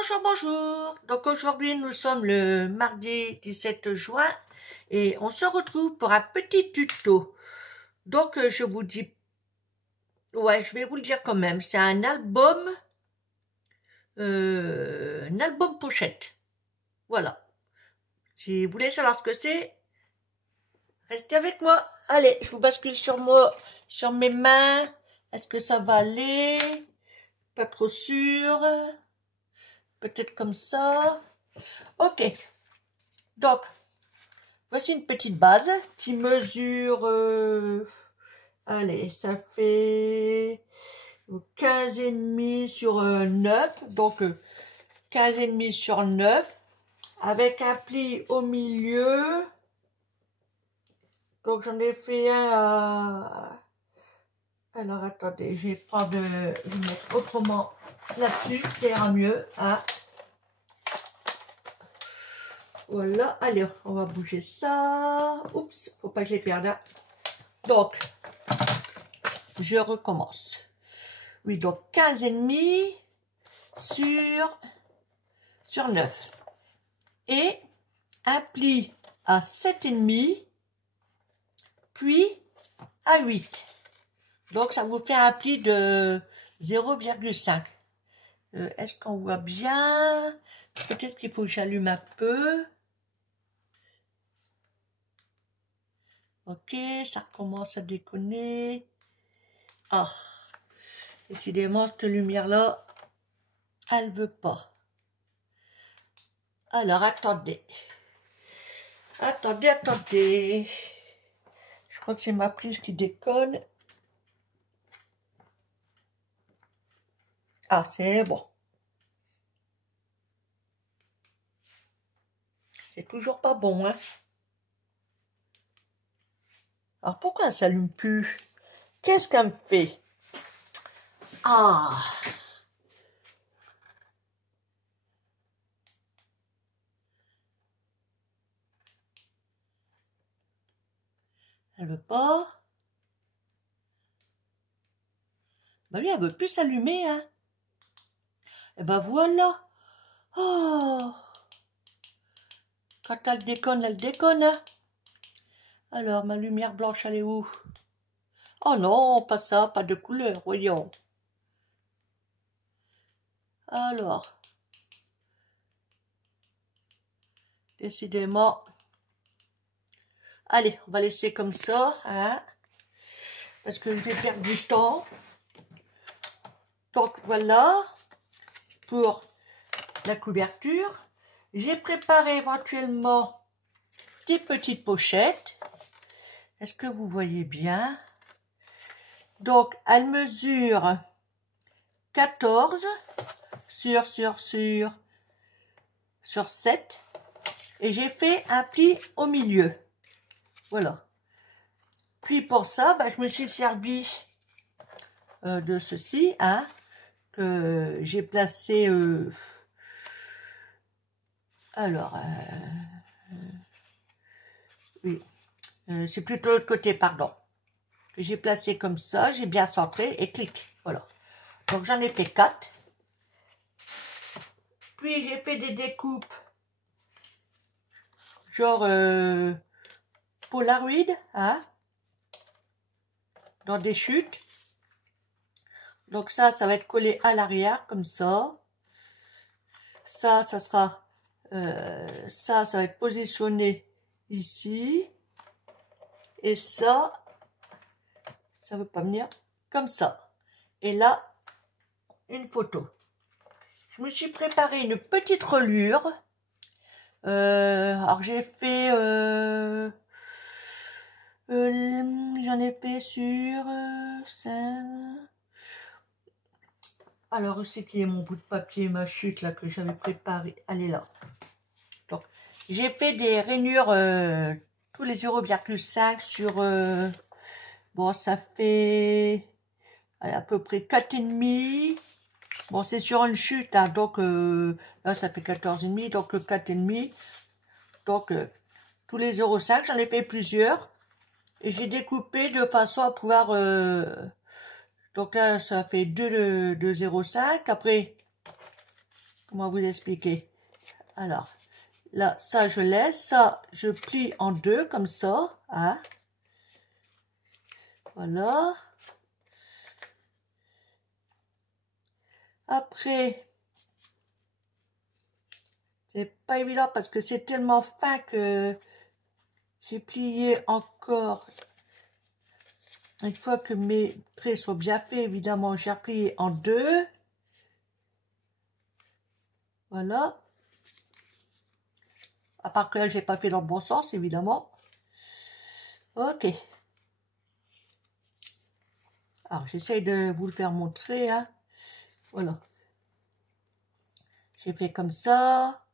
Bonjour, bonjour. Donc aujourd'hui nous sommes le mardi 17 juin et on se retrouve pour un petit tuto. Donc je vous dis, ouais, je vais vous le dire quand même, c'est un album pochette. Voilà. Si vous voulez savoir ce que c'est, restez avec moi. Allez, je vous bascule sur moi, sur mes mains. Est-ce que ça va aller? Pas trop sûr. Peut-être comme ça. Ok. Donc, voici une petite base qui mesure, allez, ça fait 15,5 sur 9, donc 15,5 sur 9, avec un pli au milieu. Donc j'en ai fait un à... Alors attendez, je vais prendre, je vais mettre autrement là-dessus, ça ira mieux. Ah. Voilà, allez, on va bouger ça. Oups, faut pas que je les perde. Donc, je recommence. Oui, donc 15,5 sur 9. Et un pli à 7,5, puis à 8. Donc, ça vous fait un pli de 0,5. Est-ce qu'on voit bien? Peut-être qu'il faut que j'allume un peu. Ok, ça commence à déconner. Ah, décidément, cette lumière-là, elle veut pas. Alors, attendez. Attendez. Je crois que c'est ma prise qui déconne. Ah, c'est bon. C'est toujours pas bon, hein. Alors, pourquoi elle s'allume plus? Qu'est-ce qu'elle me fait? Ah! Elle veut pas? Bah oui, elle veut plus s'allumer, hein. Et ben voilà. Oh! Quand elle déconne, hein. Alors, ma lumière blanche, elle est où? Oh non, pas ça, pas de couleur, voyons. Alors, décidément. Allez, on va laisser comme ça, hein, parce que je vais perdre du temps. Donc voilà, pour la couverture. J'ai préparé éventuellement des petites pochettes. Est-ce que vous voyez bien? Donc, elle mesure 14 sur 7. Et j'ai fait un pli au milieu. Voilà. Puis pour ça, bah, je me suis servi de ceci, hein, que j'ai placé... alors, oui, c'est plutôt l'autre côté, pardon. J'ai placé comme ça, j'ai bien centré et clic. Voilà. Donc j'en ai fait 4. Puis j'ai fait des découpes genre Polaroid, hein, dans des chutes. Donc ça va être collé à l'arrière comme ça. Ça sera, ça va être positionné ici. Et ça veut pas venir comme ça. Et là, une photo. Je me suis préparé une petite reliure. Alors j'ai fait, j'en ai fait sur 5. Alors où c'est qu'il est mon bout de papier, ma chute là que j'avais préparé. Elle est là. Donc j'ai fait des rainures tous les 0,5 sur, bon ça fait à peu près 4,5. Bon, c'est sur une chute, hein, donc là, ça fait 14,5, donc 4,5. Donc, tous les 0,5, j'en ai fait plusieurs. Et j'ai découpé de façon à pouvoir... donc là, ça fait 2 de 0,5. Après, Comment vous expliquer? Alors, là, ça, je laisse. Ça, je plie en deux, comme ça. Hein? Voilà. Après, c'est pas évident parce que c'est tellement fin que j'ai plié encore. Une fois que mes traits sont bien faits, évidemment, j'ai replié en deux. Voilà. À part que là, j'ai pas fait dans le bon sens, évidemment. Ok. Alors, j'essaye de vous le faire montrer. Hein. Voilà. J'ai fait comme ça.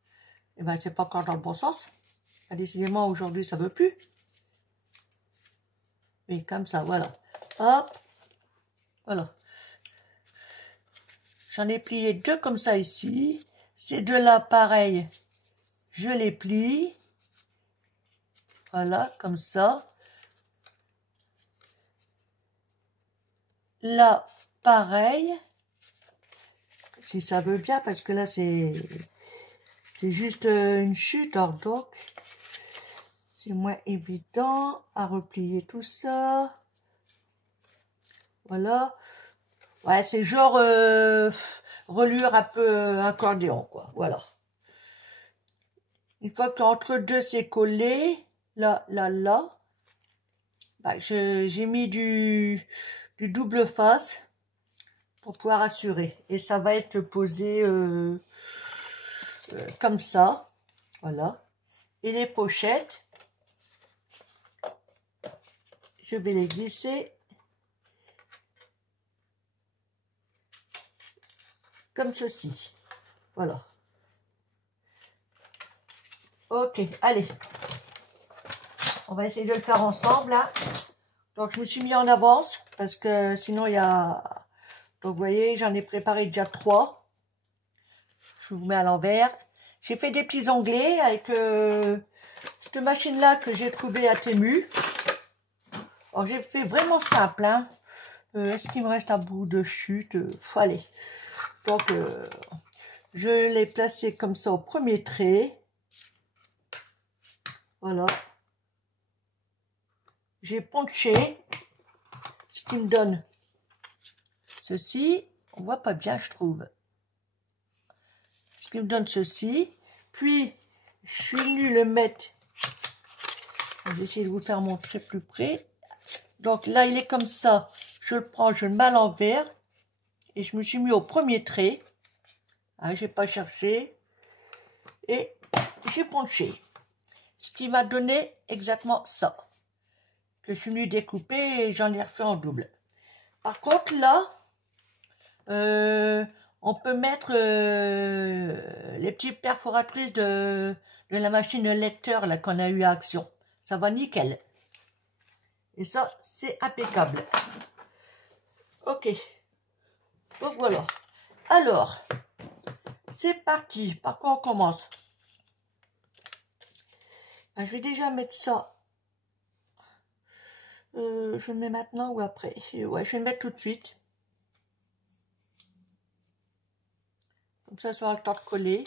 Et ben, c'est pas encore dans le bon sens. Décidément, aujourd'hui, ça veut plus. Mais comme ça, voilà. Hop. Voilà. J'en ai plié deux comme ça ici. Ces deux-là, pareil. Je les plie. Voilà, comme ça. Là, pareil. Si ça veut bien, parce que là, c'est juste une chute. Alors, donc, c'est moins évident à replier tout ça. Voilà. Ouais, c'est genre reliure un peu accordéon, quoi. Voilà. Une fois qu'entre deux, c'est collé, là, bah, j'ai mis du double face pour pouvoir assurer. Et ça va être posé comme ça. Voilà. Et les pochettes, je vais les glisser comme ceci. Voilà. Ok, allez. On va essayer de le faire ensemble, là. Donc, je me suis mis en avance, parce que sinon, il y a... Donc, vous voyez, j'en ai préparé déjà 3. Je vous mets à l'envers. J'ai fait des petits onglets avec cette machine-là que j'ai trouvée à Temu. Alors, j'ai fait vraiment simple, hein. Est-ce qu'il me reste un bout de chute? Allez. Donc, je l'ai placé comme ça au premier trait. Voilà. J'ai ponché, ce qui me donne ceci. On voit pas bien, je trouve. Ce qui me donne ceci. Puis, je suis venue le mettre. Je vais essayer de vous faire montrer plus près. Donc là, il est comme ça. Je le prends, je le mets à l'envers. Et je me suis mis au premier trait. Hein, j'ai pas cherché. Et j'ai ponché. Ce qui m'a donné exactement ça. Que je suis venue découper et j'en ai refait en double. Par contre, là, on peut mettre les petites perforatrices de la machine lecteur là qu'on a eu à Action. Ça va nickel. Et ça, c'est impeccable. Ok. Donc voilà. Alors, c'est parti. Par quoi on commence? Je vais déjà mettre ça. Je le mets maintenant ou après? Ouais, je vais le mettre tout de suite. Comme ça aura le temps de coller.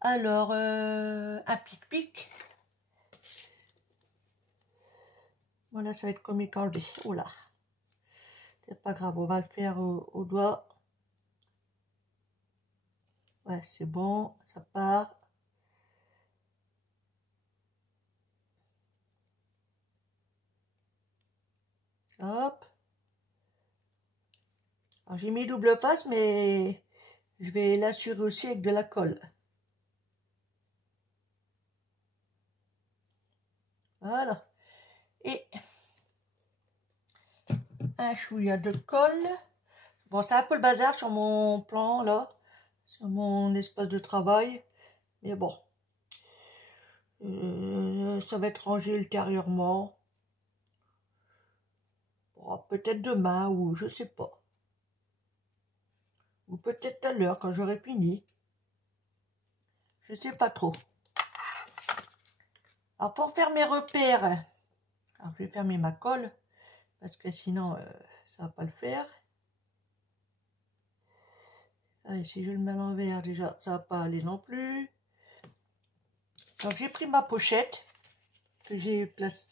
Alors, un pic-pic. Voilà, ça va être comique à enlever. Oh là. C'est pas grave, on va le faire au doigt. Ouais, c'est bon, ça part. Hop. Alors, j'ai mis double face, mais je vais l'assurer aussi avec de la colle. Voilà. Et un chouïa de colle. Bon, c'est un peu le bazar sur mon plan, là. Sur mon espace de travail. Mais bon. Ça va être rangé ultérieurement. Bon, peut-être demain ou je sais pas. Ou peut-être tout à l'heure quand j'aurai fini. Je sais pas trop. Alors pour faire mes repères, alors je vais fermer ma colle parce que sinon ça va pas le faire. Allez, si je le mets à l'envers, déjà, ça va pas aller non plus. Donc, j'ai pris ma pochette que j'ai placée.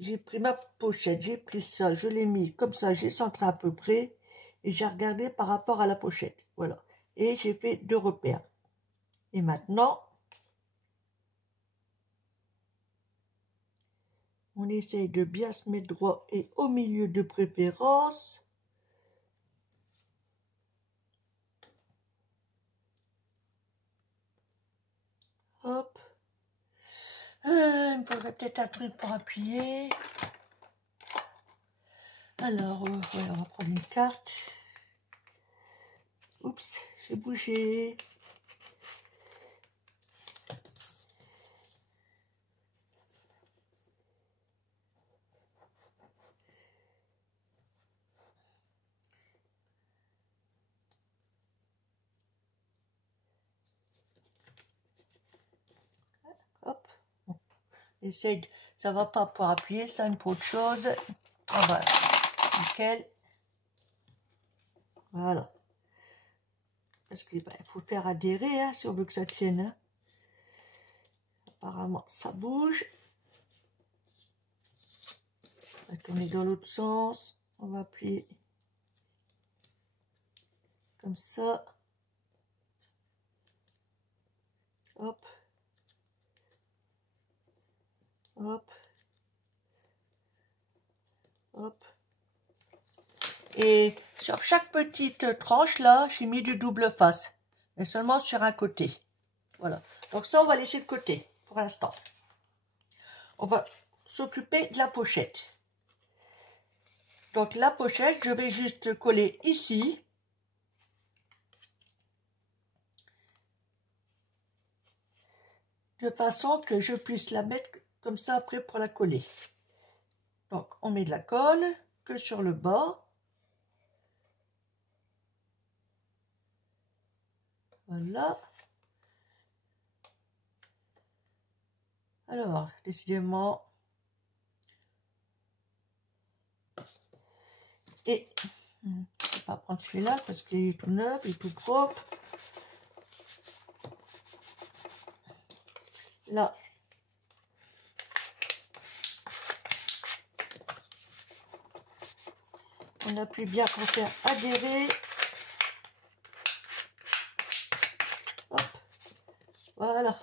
J'ai pris ma pochette, j'ai pris ça, je l'ai mis comme ça, j'ai centré à peu près. Et j'ai regardé par rapport à la pochette. Voilà. Et j'ai fait 2 repères. Et maintenant, on essaye de bien se mettre droit et au milieu de préférence. Hop. Il me faudrait peut-être un truc pour appuyer. Alors, ouais, on va prendre une carte. Oups, j'ai bougé. Hop. Essaye, ça va pas pour appuyer, ça une pour autre chose. Ah bah, nickel. Voilà. Parce qu'il faut faire adhérer, hein, si on veut que ça tienne. Hein. Apparemment, ça bouge. On va tourner dans l'autre sens. On va appuyer comme ça. Hop. Hop. Hop. Et sur chaque petite tranche là, j'ai mis du double face. Mais seulement sur un côté. Voilà. Donc ça, on va laisser de côté pour l'instant. On va s'occuper de la pochette. Donc la pochette, je vais juste coller ici. De façon que je puisse la mettre comme ça après pour la coller. Donc on met de la colle que sur le bas. Voilà. Alors, décidément. Et je ne vais pas prendre celui-là parce qu'il est tout neuf, il est tout propre. Là. On appuie bien pour faire adhérer. Hop. Voilà.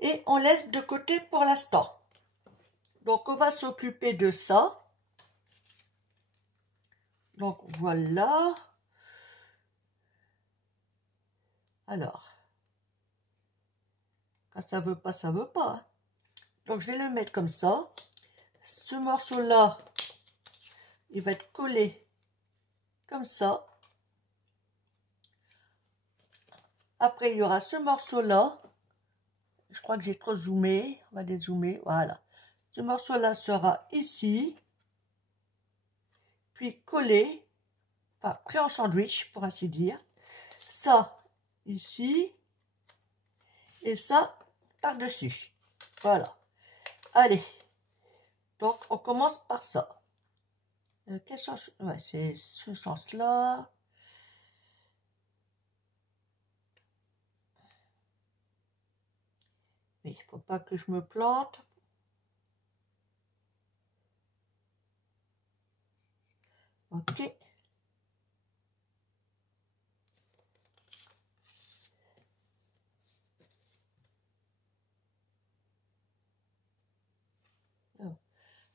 Et on laisse de côté pour l'instant. Donc on va s'occuper de ça. Donc voilà. Alors. Quand ça veut pas, ça veut pas. Hein. Donc je vais le mettre comme ça. Ce morceau-là, il va être collé comme ça. Après, il y aura ce morceau-là. Je crois que j'ai trop zoomé. On va dézoomer. Voilà. Ce morceau-là sera ici. Puis collé. Enfin, pris en sandwich, pour ainsi dire. Ça, ici. Et ça, par-dessus. Voilà. Allez. Donc, on commence par ça. Quel sens? Ouais, c'est ce sens-là. Mais il ne faut pas que je me plante. Ok.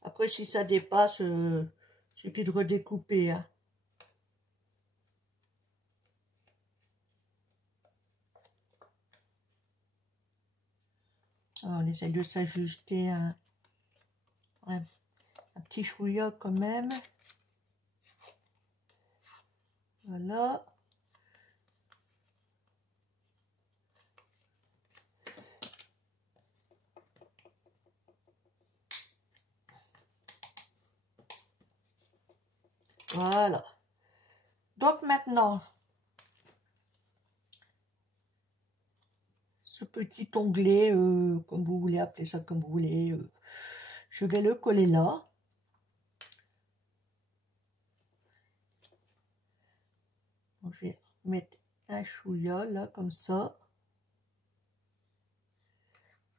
Après, si ça dépasse, il suffit de redécouper. Hein. Alors, on essaie de s'ajuster un petit chouïa quand même. Voilà. Voilà. Donc maintenant, ce petit onglet, comme vous voulez appeler ça comme vous voulez, je vais le coller là. Donc, je vais mettre un chouïa là, comme ça.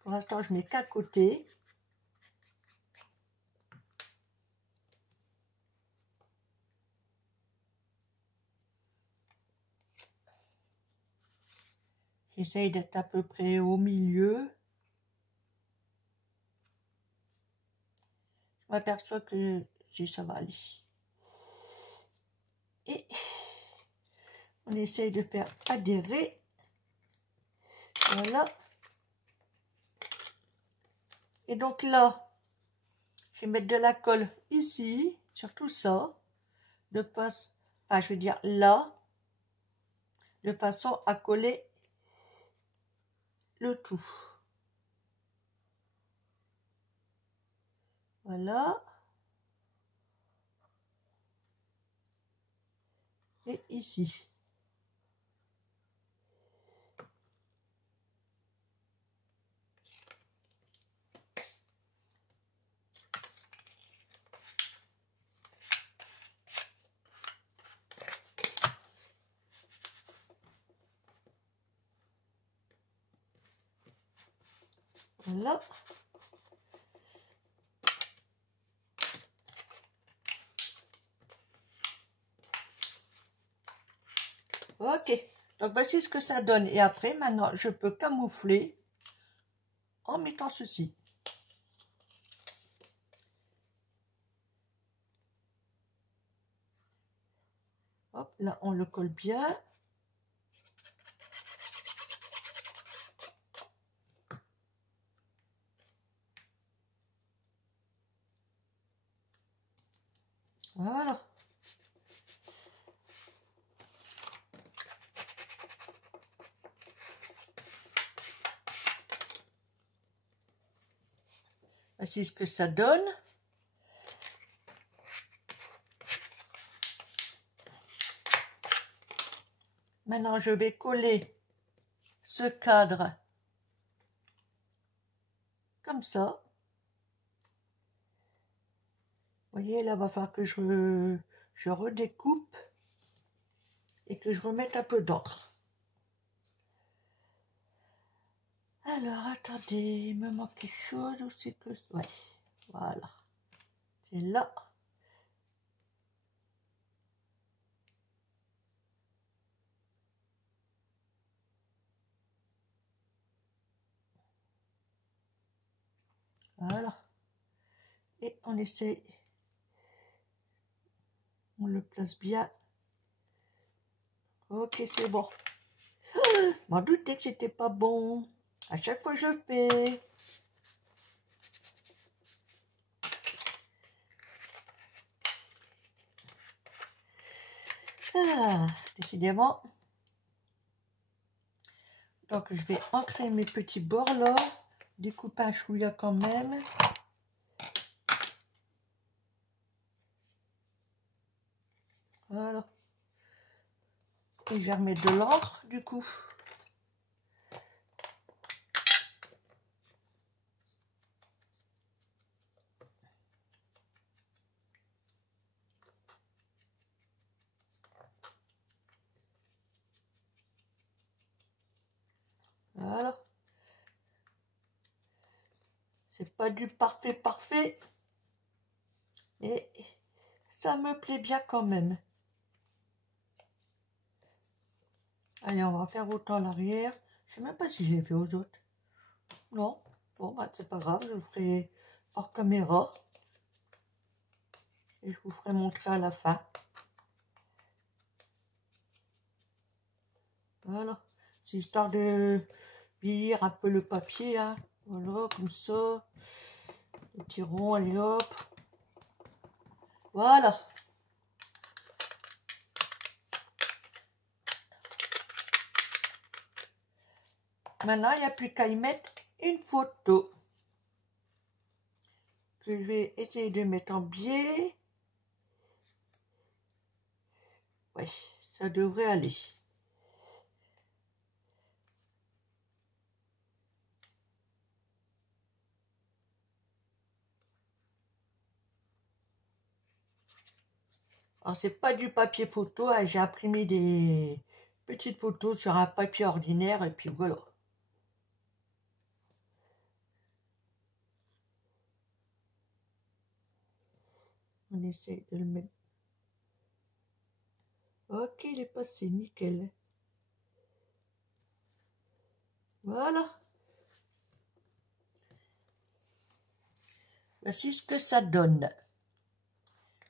Pour l'instant, je mets qu'à côté. J'essaye d'être à peu près au milieu. Je m'aperçois que si ça va aller. Et on essaye de faire adhérer. Voilà. Et donc là, je vais mettre de la colle ici, sur tout ça, de façon, enfin je veux dire là, de façon à coller le tout. Voilà. Et ici. Voilà. Ok. Donc voici ce que ça donne. Et après, maintenant, je peux camoufler en mettant ceci. Hop, là, on le colle bien. Voilà. Voici ce que ça donne. Maintenant, je vais coller ce cadre comme ça. Vous voyez, là, il va falloir que je redécoupe et que je remette un peu d'encre. Alors, attendez, il me manque quelque chose ou c'est que... Ouais, voilà. C'est là. Voilà. Et on essaye. On le place bien. Ok, c'est bon. M'en doutais que c'était pas bon. À chaque fois je le fais. Ah, décidément. Donc je vais ancrer mes petits bords là. Découpage où il y a quand même. Voilà. Et je vais remettre de l'encre du coup. Voilà. C'est pas du parfait, mais ça me plaît bien quand même. Allez, on va faire autant à l'arrière. Je sais même pas si j'ai fait aux autres. Non. Bon, bah, c'est pas grave, je le ferai hors caméra. Et je vous ferai montrer à la fin. Voilà. C'est histoire de vieillir un peu le papier. Hein. Voilà, comme ça. Le petit rond, allez hop. Voilà. Maintenant, il n'y a plus qu'à y mettre une photo. Que je vais essayer de mettre en biais. Oui, ça devrait aller. Alors, c'est pas du papier photo, hein, j'ai imprimé des petites photos sur un papier ordinaire, et puis voilà. On essaie de le mettre. Ok, il est passé, nickel. Voilà. Voici ce que ça donne.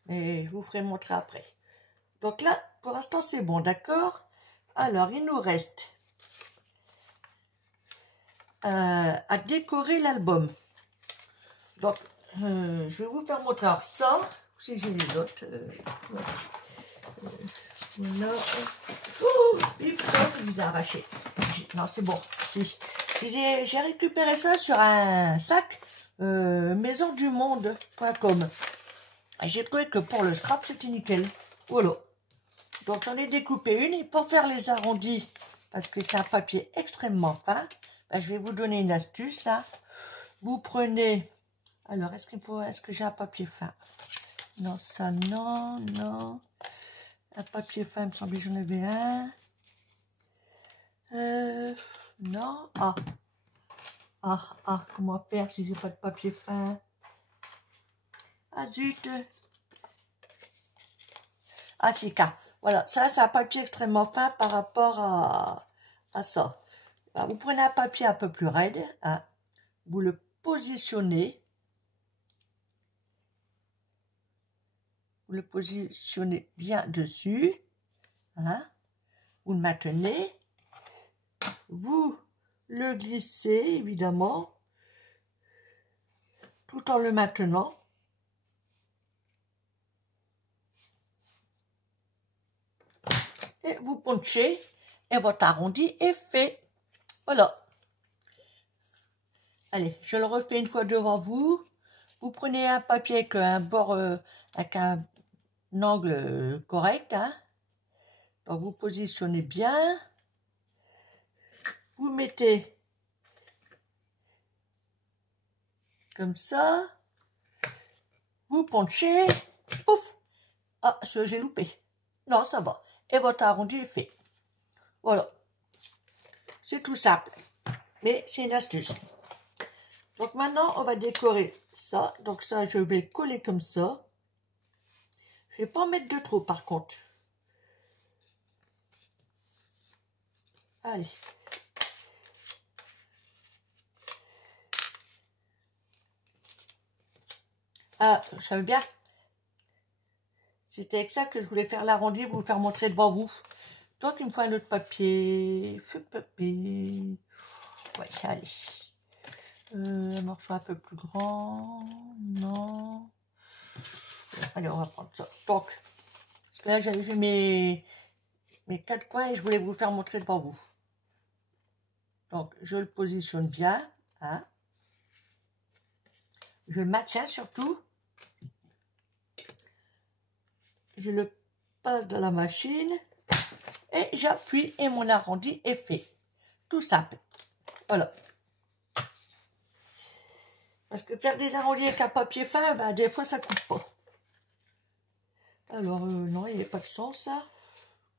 Et je vous ferai montrer après. Donc là, pour l'instant, c'est bon, d'accord? Alors, il nous reste à décorer l'album. Donc, je vais vous faire montrer. Alors ça, si j'ai les autres. Voilà. Oh, putain, je vous ai arraché. Non, c'est bon. J'ai récupéré ça sur un sac maisondumonde.com. J'ai trouvé que pour le scrap, c'était nickel. Voilà. Donc, j'en ai découpé une. Et pour faire les arrondis, parce que c'est un papier extrêmement fin, ben, je vais vous donner une astuce. Hein. Vous prenez... Alors, est-ce que j'ai un papier fin? Non, ça, non, non. Un papier fin, il me semble que j'en avais un. Non. Comment faire si j'ai pas de papier fin? Ah, zut. Ah, si, car. Voilà, ça, c'est un papier extrêmement fin par rapport à ça. Alors, vous prenez un papier un peu plus raide, hein. Vous le positionnez. Vous le positionnez bien dessus. Hein. Vous le maintenez. Vous le glissez, évidemment, tout en le maintenant. Et vous punchez, et votre arrondi est fait. Voilà. Allez, je le refais une fois devant vous. Vous prenez un papier avec un bord, avec un angle correct. Hein. Donc, vous positionnez bien. Vous mettez comme ça. Vous punchez. Pouf. Ah, j'ai loupé. Non, ça va. Et votre arrondi est fait. Voilà. C'est tout simple. Mais c'est une astuce. Donc maintenant, on va décorer ça. Donc ça, je vais coller comme ça. Je ne vais pas en mettre de trop par contre. Allez. Ah, je savais bien. C'était avec ça que je voulais faire l'arrondi, vous faire montrer devant vous. Donc il me faut un autre papier. Ouais, allez. Un morceau un peu plus grand. Non. Allez, on va prendre ça. Donc, parce que là, j'avais fait mes 4 coins et je voulais vous faire montrer devant vous. Donc, je le positionne bien. Hein. Je le maintiens surtout. Je le passe dans la machine. Et j'appuie et mon arrondi est fait. Tout simple. Voilà. Parce que faire des arrondis avec un papier fin, ben, des fois ça coupe pas. Alors, non, il n'y a pas de sens, ça.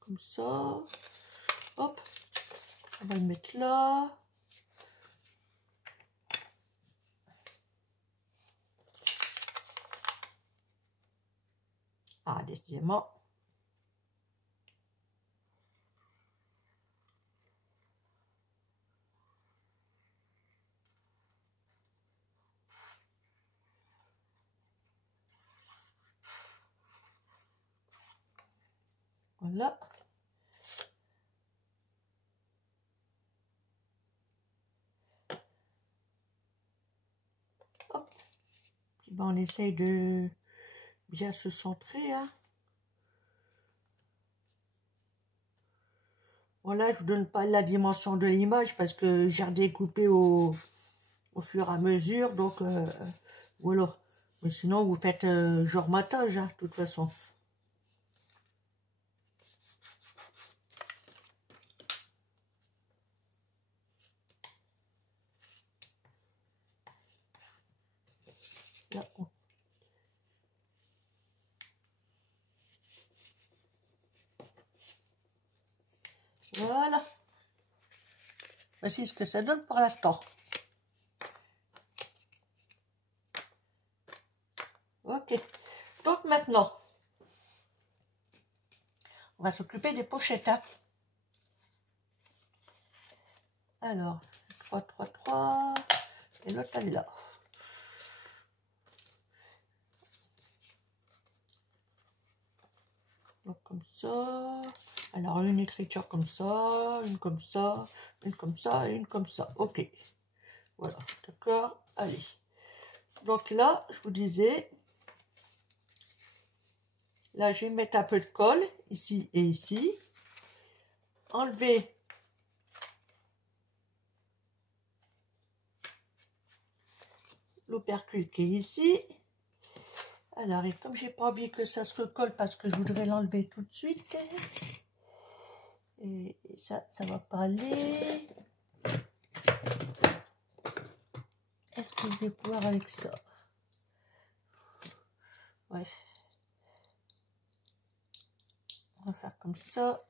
Comme ça. Hop. On va le mettre là. Ah, décidément. Voilà. Hop. Puis ben, on essaye de bien se centrer. Hein. Voilà, je ne vous donne pas la dimension de l'image parce que j'ai redécoupé au fur et à mesure. Donc, voilà. Mais sinon, vous faites genre matage, hein, de toute façon. Là, Voici ce que ça donne pour l'instant. Ok. Donc maintenant, on va s'occuper des pochettes. Hein. Alors, 3, 3, 3. Et l'autre, elle est là. Donc comme ça. Alors une écriture comme ça, une comme ça, une comme ça et une comme ça. Ok. Voilà. D'accord. Allez. Donc là, je vous disais, là je vais mettre un peu de colle ici et ici. Enlever l'opercule qui est ici. Alors, et comme j'ai pas envie que ça se recolle parce que je voudrais l'enlever tout de suite. Et ça va pas aller. Est-ce que je vais pouvoir avec ça? Ouais. On va faire comme ça.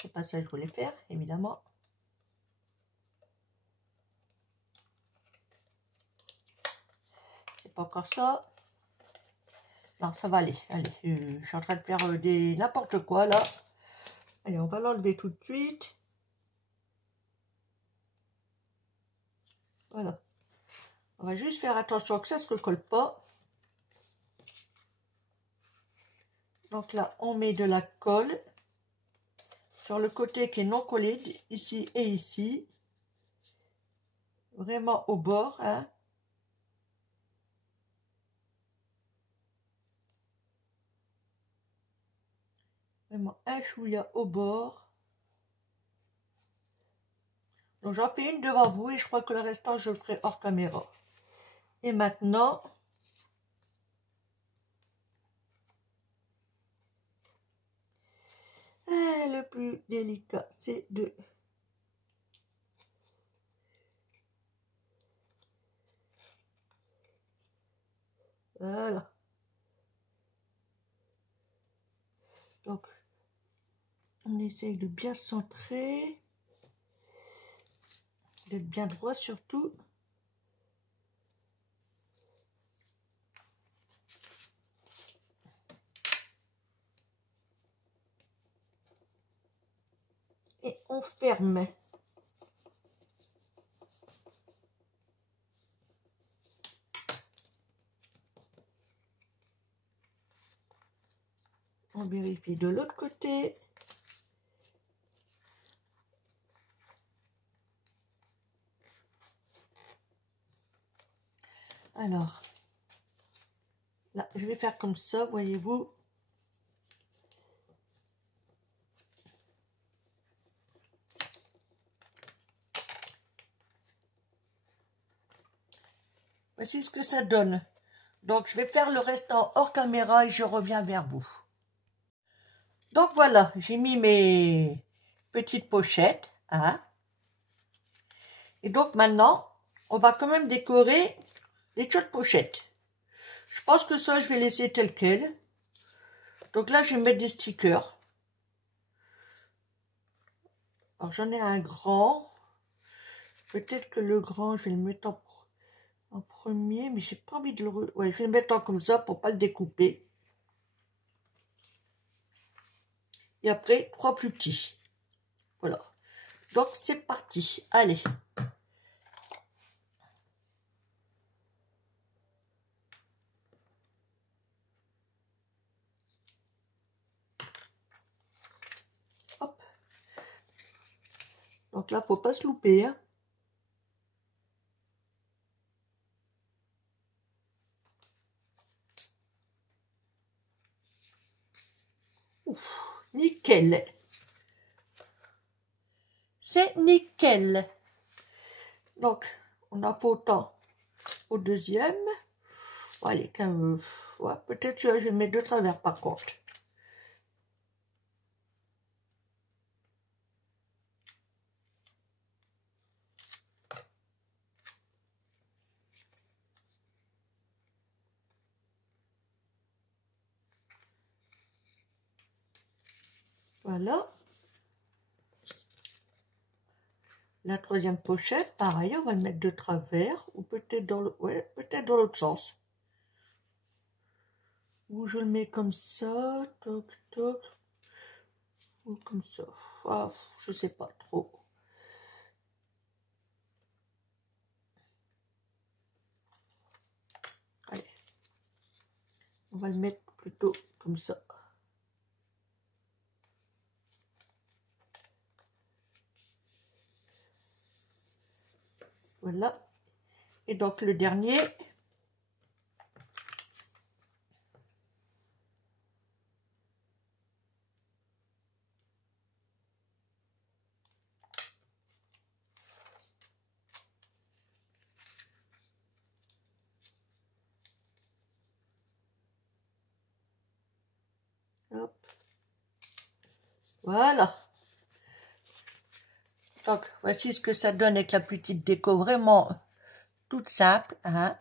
C'est pas ça que je voulais faire, évidemment. C'est pas encore ça. Non, ça va aller. Allez, je suis en train de faire n'importe quoi là. Allez, on va l'enlever tout de suite. Voilà. On va juste faire attention que ça ne se recolle pas. Donc là, on met de la colle sur le côté qui est non collé, ici et ici. Vraiment au bord, hein. Vraiment un chouïa au bord. Donc j'en fais une devant vous et je crois que le restant je le ferai hors caméra. Et maintenant, le plus délicat, c'est de... Voilà. Donc, on essaye de bien centrer, d'être bien droit surtout. Et on ferme. On vérifie de l'autre côté. Alors, là, je vais faire comme ça, voyez-vous. Voici ce que ça donne. Donc, je vais faire le restant hors caméra et je reviens vers vous. Donc, voilà, j'ai mis mes petites pochettes. Hein. Et donc, maintenant, on va quand même décorer les autres pochettes. Je pense que ça, je vais laisser tel quel. Donc là, je vais mettre des stickers. Alors, j'en ai un grand. Peut-être que le grand, je vais le mettre en premier, mais j'ai pas envie de le... Ouais, je vais le mettre en comme ça pour pas le découper. Et après, 3 plus petits. Voilà. Donc, c'est parti. Allez. Hop. Donc là, faut pas se louper. Hein. Ouf, nickel. C'est nickel. Donc, on a fait autant au deuxième. Bon, allez, ouais, peut-être que je vais mettre de travers par contre. Voilà. La troisième pochette, pareil, on va le mettre de travers, ou peut-être dans le, ouais, peut-être dans l'autre sens. Ou je le mets comme ça, toc, toc, ou comme ça. Ah, je sais pas trop. Allez. On va le mettre plutôt comme ça. Voilà. Et donc le dernier. Hop. Voilà. Donc voici ce que ça donne avec la petite déco vraiment toute simple, hein.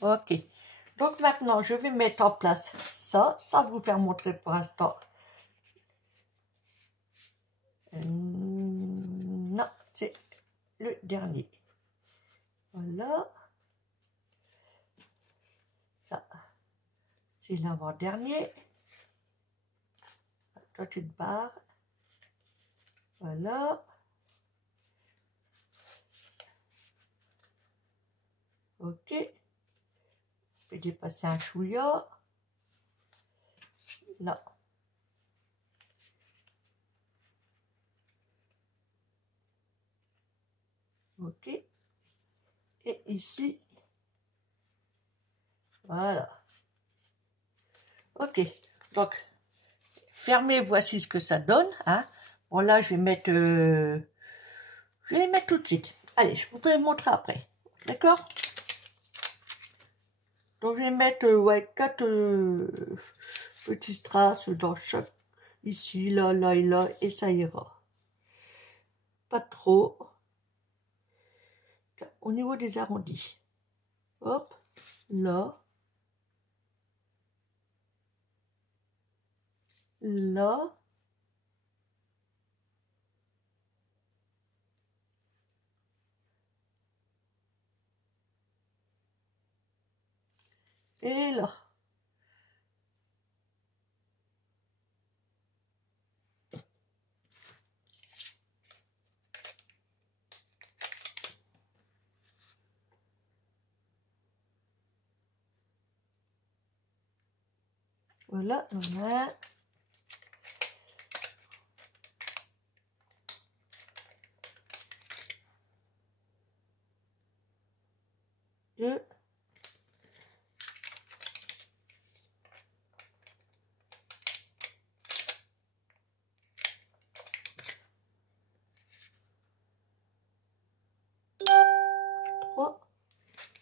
Ok. Donc maintenant, je vais mettre en place ça, sans vous faire montrer pour l'instant. Non, c'est le dernier. Voilà. Ça, c'est l'avant-dernier. Toi, tu te barres. Voilà. Ok. Je vais dépasser un chouïa. Là. Ok. Et ici. Voilà. Ok. Donc, fermez, voici ce que ça donne. Hein. Bon, là, je vais mettre... je vais les mettre tout de suite. Allez, je vous fais montrer après. D'accord? Donc, je vais mettre ouais, 4 petits strass dans chaque... Ici, là, là et là. Et ça ira. Pas trop. Au niveau des arrondis. Hop. Là. Là. Et là. Voilà. Voilà. Deux. 3.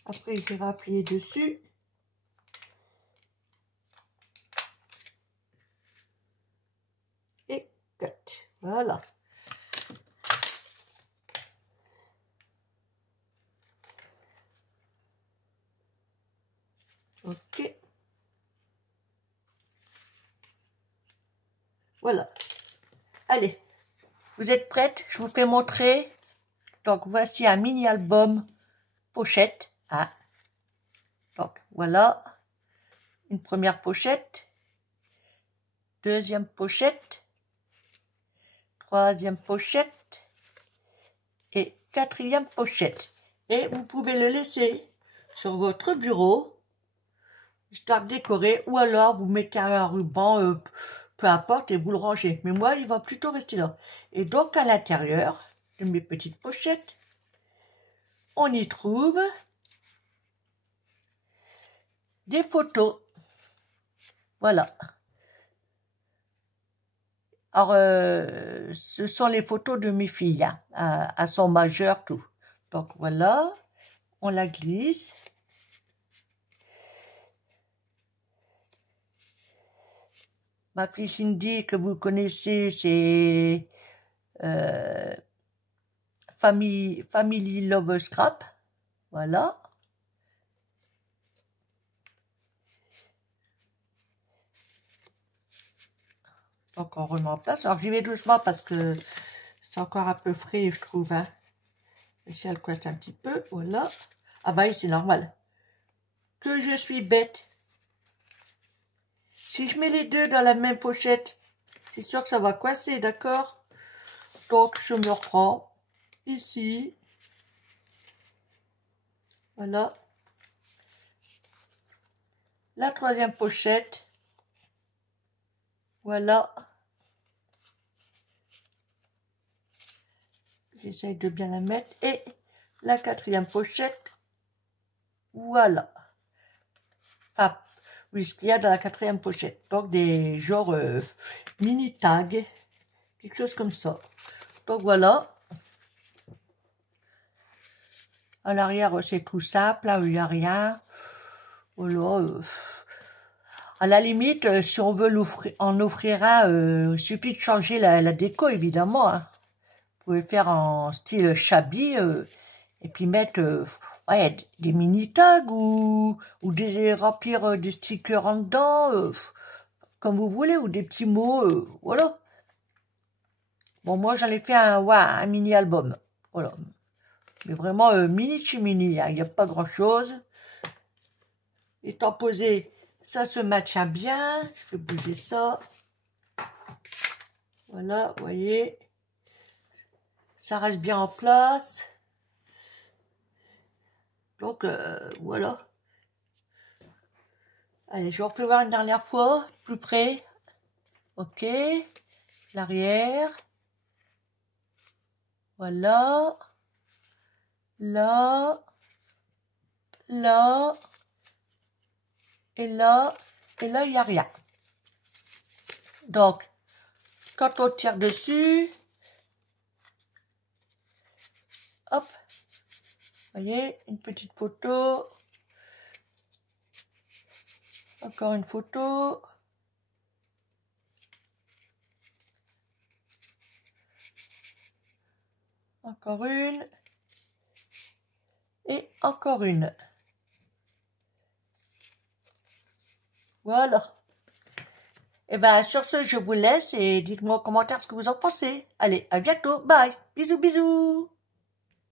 Après, je vais rappuyer dessus. Et 4. Voilà. Ok. Voilà. Allez. Vous êtes prêtes? Je vous fais montrer. Donc, voici un mini album pochette. Hein. Donc, voilà. Une première pochette. Deuxième pochette. Troisième pochette. Et quatrième pochette. Et vous pouvez le laisser sur votre bureau, histoire de décorer, ou alors vous mettez un ruban, peu importe, et vous le rangez. Mais moi, il va plutôt rester là. Et donc, à l'intérieur de mes petites pochettes, on y trouve des photos. Voilà. Alors, ce sont les photos de mes filles, hein, à son majeur, tout. Donc, voilà, on la glisse. Ma fille Cindy, que vous connaissez, c'est Family Love Scrap. Voilà. Donc on remet en place. Alors j'y vais doucement parce que c'est encore un peu frais, je trouve. Hein. Si elle coince un petit peu, voilà. Ah bah oui, c'est normal. Que je suis bête. Si je mets les deux dans la même pochette, c'est sûr que ça va coincer, d'accord? Donc je me reprends ici. Voilà. La troisième pochette. Voilà. J'essaye de bien la mettre. Et la quatrième pochette. Voilà. Ah, oui, ce qu'il y a dans la quatrième pochette. Donc des genres mini tags. Quelque chose comme ça. Donc voilà. À l'arrière, c'est tout simple. Là, il n'y a rien. Voilà. À la limite, si on veut en offrir un, il suffit de changer la déco, évidemment. Hein. Vous pouvez faire en style shabby et puis mettre ouais, des mini tags ou remplir des stickers en dedans, comme vous voulez, ou des petits mots, voilà. Bon, moi, j'en ai fait ouais, un mini album, voilà. Mais vraiment mini-chimini, hein, il n'y a pas grand-chose. Étant posé, ça se maintient bien. Je vais bouger ça. Voilà, vous voyez. Ça reste bien en place. Donc, voilà. Allez, je vais refais voir une dernière fois, plus près. Ok. L'arrière. Voilà. Là. Là. Et là. Et là, il n'y a rien. Donc, quand on tire dessus, hop. Vous voyez, une petite photo. Encore une photo. Encore une. Et encore une. Voilà. Et bien, sur ce, je vous laisse et dites-moi en commentaire ce que vous en pensez. Allez, à bientôt. Bye. Bisous, bisous.